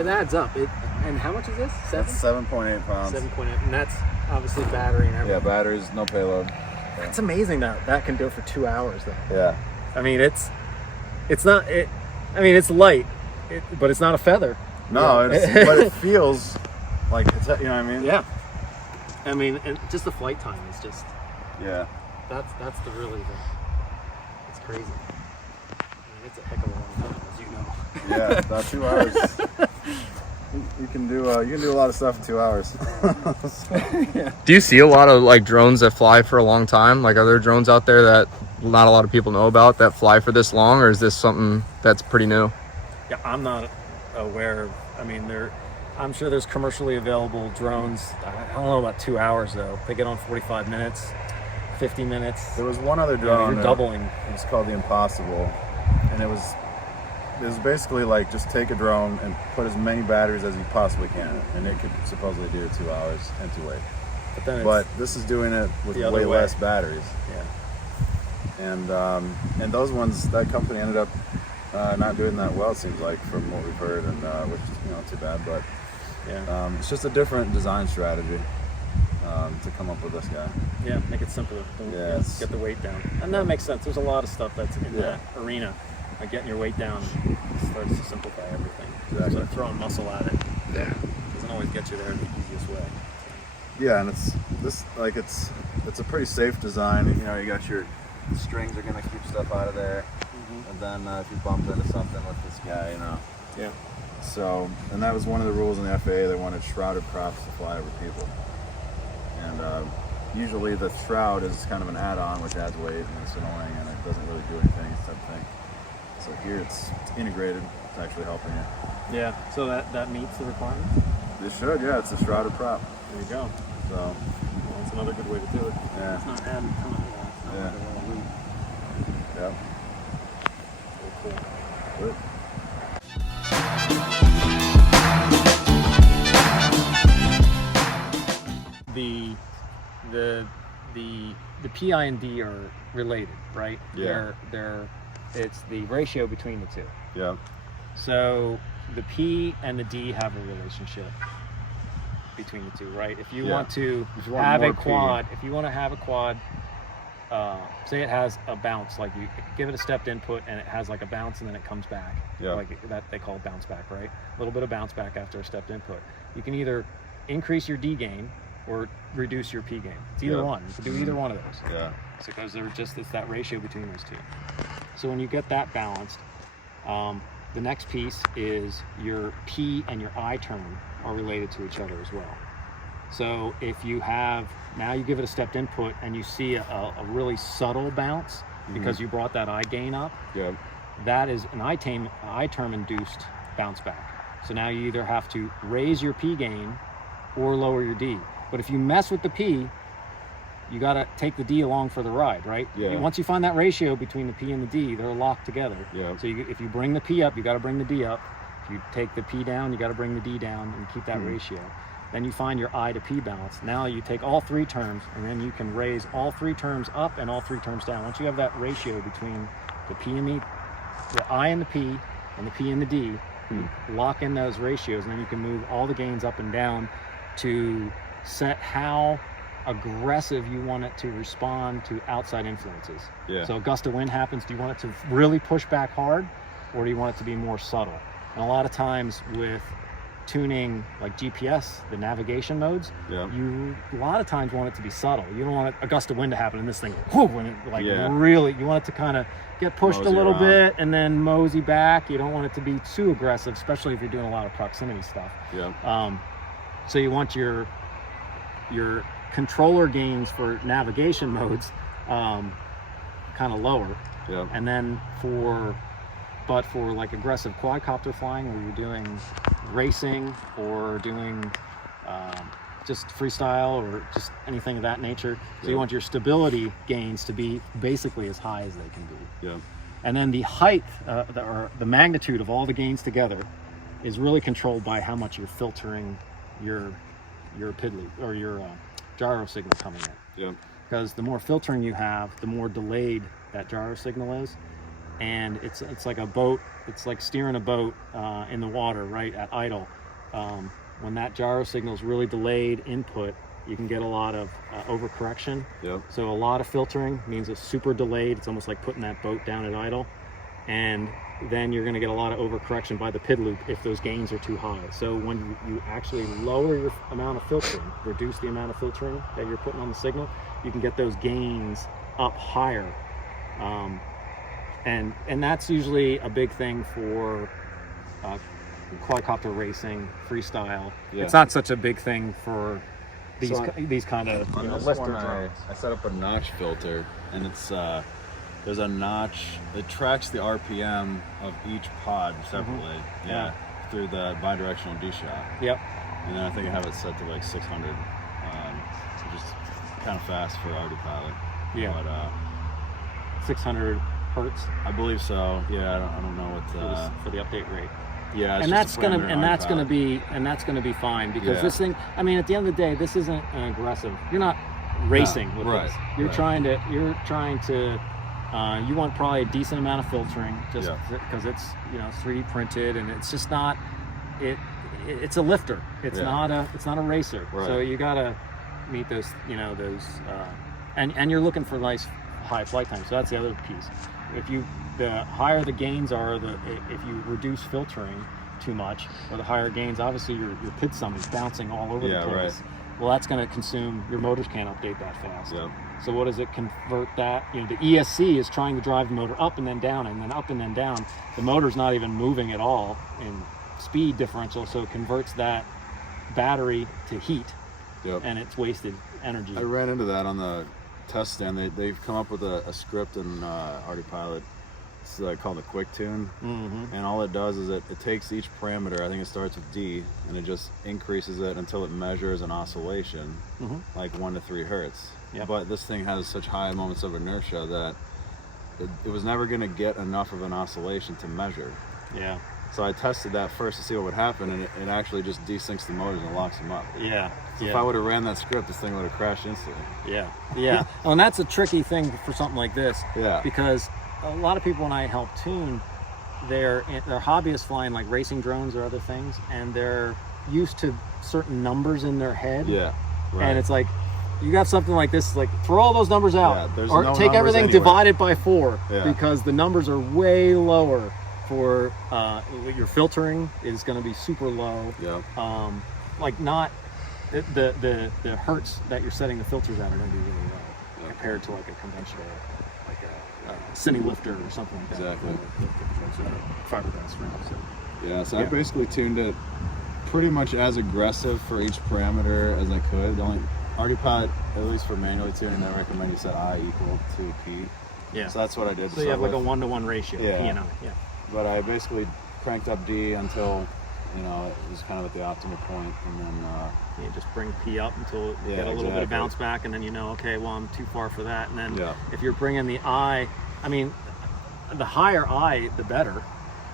it adds up. And how much is this? That's 7.8 pounds. 7.8, and that's obviously battery and everything. Yeah, batteries, no payload. It's amazing that can do it for 2 hours though. Yeah. I mean, it's light, but it's not a feather. No, but it feels like it's, you know what I mean? Yeah. I mean, and just the flight time is just. Yeah. That's it's crazy. I mean, it's a heck of a long time, as you know. Yeah, about 2 hours. You can do a lot of stuff in 2 hours. Yeah. Do you see a lot of like drones that fly for a long time? Like, are there drones out there that not a lot of people know about that fly for this long, or is this something that's pretty new? Yeah, I'm not aware of. I mean, I'm sure there's commercially available drones. I don't know about 2 hours though. They get on 45 minutes, 50 minutes. There was one other drone. You're doubling. It was called the Impossible, and it was basically like just take a drone and put as many batteries as you possibly can, and it could supposedly do it 2 hours and to wait. But this is doing it with way less batteries. Yeah. And those ones, that company ended up not doing that well, it seems like, from what we've heard, and which is too bad. But yeah, it's just a different design strategy to come up with this guy. Yeah, make it simpler. Get the weight down, and that makes sense. There's a lot of stuff that's in that arena. Like getting your weight down starts to simplify everything. Exactly. So throwing muscle at it doesn't always get you there in the easiest way. Yeah, and it's a pretty safe design. You know, you got your strings are gonna keep stuff out of there, and then if you bump into something with this guy, Yeah. So, and that was one of the rules in the FAA. They wanted shrouded props to fly over people, and usually the shroud is kind of an add-on, which adds weight and it's annoying and it doesn't really do anything, type of thing. So here it's integrated. It's actually helping you. Yeah. So that meets the requirements. It should. Yeah, it's a shrouded prop. There you go. So That's another good way to do it. Yeah. It's not adding a ton of Yeah. Yeah. Cool. Good. The PI and D are related, right? Yeah. It's the ratio between the two. Yeah. So the P and the D have a relationship between the two, right? If you want to have a quad, say it has a bounce, like you give it a stepped input and it has like a bounce and then it comes back. Yeah. Like that they call it bounce back, right? A little bit of bounce back after a stepped input. You can either increase your D gain or reduce your P gain. It's either one. You can do either one of those. Yeah. So because it's that ratio between those two. So when you get that balanced, the next piece is your P and your I term are related to each other as well. So if you now you give it a stepped input and you see a really subtle bounce because you brought that I gain up, that is an I term induced bounce back. So now you either have to raise your P gain or lower your D. But if you mess with the P, you got to take the D along for the ride, right? Yeah. Once you find that ratio between the P and the D, they're locked together. Yeah. So if you bring the P up, you got to bring the D up. If you take the P down, you got to bring the D down and keep that ratio. Then you find your I to P balance. Now you take all three terms and then you can raise all three terms up and all three terms down. Once you have that ratio between the P and the I and the P and the P and the D, you lock in those ratios and then you can move all the gains up and down to set how aggressive you want it to respond to outside influences. Yeah. So a gust of wind happens, do you want it to really push back hard or do you want it to be more subtle? And a lot of times with tuning like GPS, the navigation modes, you a lot of times want it to be subtle. You don't want a gust of wind to happen and this thing really, you want it to kind of get pushed a little bit and then mosey back. You don't want it to be too aggressive, especially if you're doing a lot of proximity stuff. So you want your controller gains for navigation modes kind of lower, and then for like aggressive quadcopter flying where you're doing racing or doing just freestyle or just anything of that nature, so you want your stability gains to be basically as high as they can be. And then the height or the magnitude of all the gains together is really controlled by how much you're filtering your PID or your gyro signal coming in. Because the more filtering you have, the more delayed that gyro signal is, and it's like a boat. It's like steering a boat in the water, right, at idle. When that gyro signal is really delayed input, you can get a lot of overcorrection. Yep. So a lot of filtering means it's super delayed. It's almost like putting that boat down at idle. And then you're going to get a lot of overcorrection by the PID loop if those gains are too high. So when you actually lower your amount of filtering, reduce the amount of filtering that you're putting on the signal, you can get those gains up higher. And that's usually a big thing for quadcopter racing, freestyle. Yeah. It's not such a big thing for these So these kind of On this lifter one, drones. I set up a notch filter, and it's there's a notch. It tracks the RPM of each pod separately. Yeah. Through the bidirectional D shot. Yep. And then I think I have it set to like 600, which is kind of fast for Arty Pilot. Yeah. But 600 hertz I believe so. Yeah, I don't know what. for the update rate. Yeah, it's And just a parameter in that's Arty gonna be fine, because Yeah. this thing, I mean, at the end of the day, this isn't an aggressive. You're not racing with right, this. You're right. trying to you want probably a decent amount of filtering, just Yeah. because it's 3D printed, and it's just not it's a lifter. It's Yeah. not a racer. Right. So you gotta meet those and you're looking for nice high flight time. So that's the other piece. The higher the gains are, if you reduce filtering too much, or the higher gains, obviously your PID sum is bouncing all over Yeah, the place. right. Well, that's going to consume, your motors can't update that fast. Yep. So what does it convert that? The ESC is trying to drive the motor up and then down, and then up and then down. The motor's not even moving at all in speed differential, so it converts that battery to heat, Yep. and it's wasted energy. I ran into that on the test stand. They've come up with a script in Arty Pilot. It's called the Quick Tune, and all it does is it takes each parameter. I think it starts with D, and it just increases it until it measures an oscillation, like 1 to 3 hertz. Yep. But this thing has such high moments of inertia that it was never going to get enough of an oscillation to measure. Yeah. So I tested that first to see what would happen, and it actually just desyncs the motors and locks them up. Yeah. So if I would have ran that script, this thing would have crashed instantly. Yeah. Oh, and that's a tricky thing for something like this. Yeah. Because a lot of people, when I help tune, they're hobbyists flying like racing drones or other things, and they're used to certain numbers in their head. Yeah. Right. And it's like, you got something like this, like throw all those numbers out, Yeah, there's or no take numbers everything, anyway. divide it by 4, Yeah. because the numbers are way lower for your filtering is going to be super low. Yep. Like not the hertz that you're setting the filters at are going to be really low compared to like a conventional, like a cine lifter or something like that. Exactly. Fiberglass frame. So. Yeah, so I basically tuned it pretty much as aggressive for each parameter as I could. The only Arty Pilot, at least for manually tuning, I recommend you set I equal to P. Yeah. So that's what I did. So you have like a 1-to-1 ratio, Yeah. P and I. Yeah. But I basically cranked up D until, it was kind of at the optimal point, and then You just bring P up until you Yeah, get a little bit of exactly. bounce back, and then okay, well, I'm too far for that. And then Yeah. if you're bringing the I mean, the higher I, the better.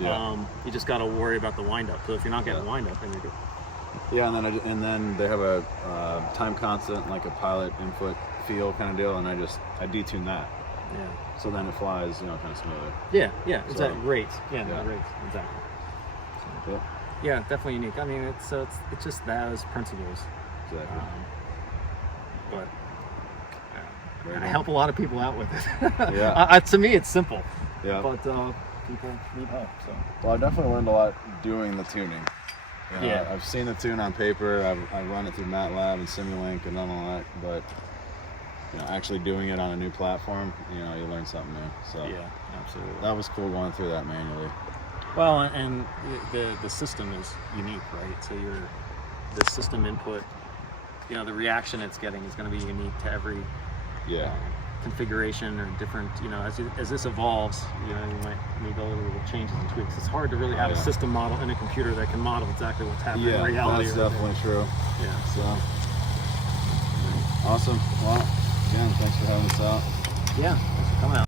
Yeah. You just got to worry about the wind up. So if you're not getting Yeah. wind up, then you're good. Yeah, and then they have a time constant, like a pilot input feel kind of deal, and I detune that. Yeah. So then it flies, kind of smoother. Yeah, exactly. So- Rates. Yeah, Yeah. rates. Exactly. So, Yep, yeah, definitely unique. I mean, it's just those principles. exactly. But Very I good. help a lot of people out with it. Yeah. To me, it's simple. Yeah. But people need help. So. Well, I definitely learned a lot doing the tuning. Yeah. I've seen the tune on paper. I've run it through MATLAB and Simulink and all that, but actually doing it on a new platform, you learn something new. So Yeah, absolutely. that was cool going through that manually. Well, and the system is unique, right? So the system input, the reaction it's getting is going to be unique to every Yeah. configuration or different. As this evolves, you might need a little changes and tweaks. It's hard to really have a Yeah. system model in a computer that can model exactly what's happening in reality. That's right definitely true. there. Yeah. So awesome. Well, again, thanks for having us out. Yeah. Thanks for coming out.